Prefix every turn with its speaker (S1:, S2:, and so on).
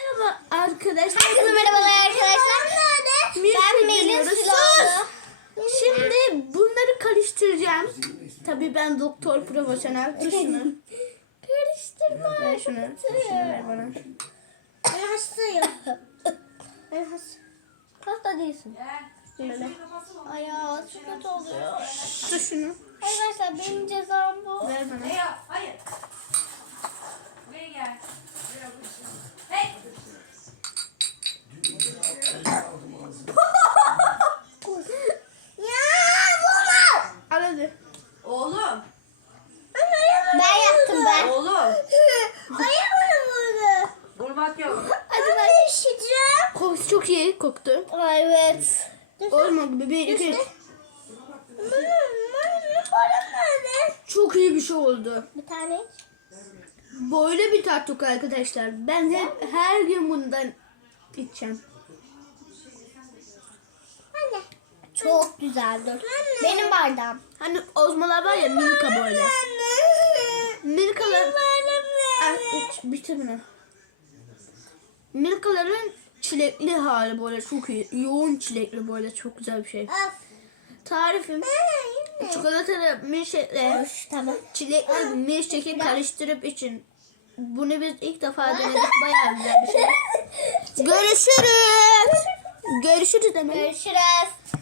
S1: Merhaba arkadaşlar.
S2: Herkese merhabalar arkadaşlar. Ben Melis Silahlı.
S1: Şimdi bunları karıştıracağım. Tabii ben doktor profesyonel. Dur şunu.
S2: Karıştırma.
S1: Ver şunu. Şunu ver bana.
S2: Ben hastayım. Ben hasta değilsin. Böyle. Ayağı çok kötü oluyor.
S1: Dur şunu.
S2: Arkadaşlar benim cezam bu.
S1: Ver bana.
S3: Hayır. Buraya gel. Hey.
S1: Al hadi.
S3: Oğlum.
S2: Ben yaptım ben.
S3: Oğlum.
S2: Ayağımı vurdu.
S3: Vurmak yok.
S2: Hadi ben işeceğim.
S1: Kokusu çok iyi koktu.
S2: Evet.
S1: Olmadı bebeği iki.
S2: Benim nerede?
S1: Çok iyi bir şey oldu.
S2: Bir tane iç.
S1: Böyle bir tat yok arkadaşlar. Ben hep her gün bundan içeceğim.
S2: Anne. Çok güzel dur. Benim bardağım.
S1: Hani ozmalar var ya Milka böyle. Milkalar... iç, bitir bunu. Milkaların çilekli hali böyle çok iyi. Yoğun çilekli böyle çok güzel bir şey. Tarifim çikolatalı milkshake'le
S2: Tamam.
S1: çilekli milkshake'i karıştırıp için. Bunu biz ilk defa denedik. Bayağı güzel bir şey. Görüşürüz. Görüşürüz demek.
S2: Görüşürüz.